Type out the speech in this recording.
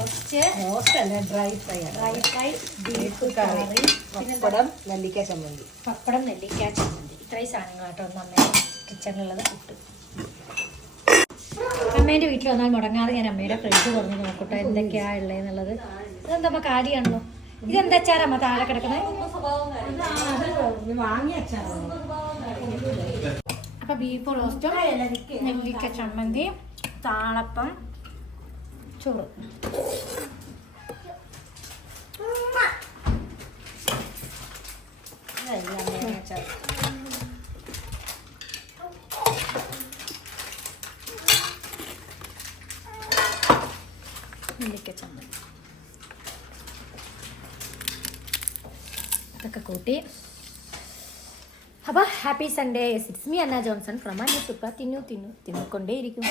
Roast അല്ല, dry fry beef കറി, പപ്പടം, നെല്ലിക്ക ചമ്മന്തി. ഇത്രയും സാധനങ്ങളാട്ടോ ഒന്ന് അമ്മയുടെ കിച്ചണിലുള്ളത് കിട്ടും. അമ്മേൻ്റെ വീട്ടിൽ വന്നാൽ മുടങ്ങാതെ ഞാൻ അമ്മയുടെ ഫ്രിഡ്ജ് തുറന്ന് നോക്കട്ടെ എന്തൊക്കെയാ ഉള്ളതെന്നുള്ളത്. ഇതെന്താ കാര്യമാണല്ലോ. ഇതെന്താ അച്ചാറമ്മ താഴെ കിടക്കുന്നത്? അപ്പൊ ബീഫ് റോസ്റ്റും നെല്ലിക്ക ചമ്മന്തി, താളപ്പം, ചോറ്. നെല്ലിക്ക ചമ്മന്തി അതൊക്കെ കൂട്ടി. അപ്പോൾ happy Sunday. It's me Anna Johnson from Anna super. തിന്നുകൊണ്ടേയിരിക്കും.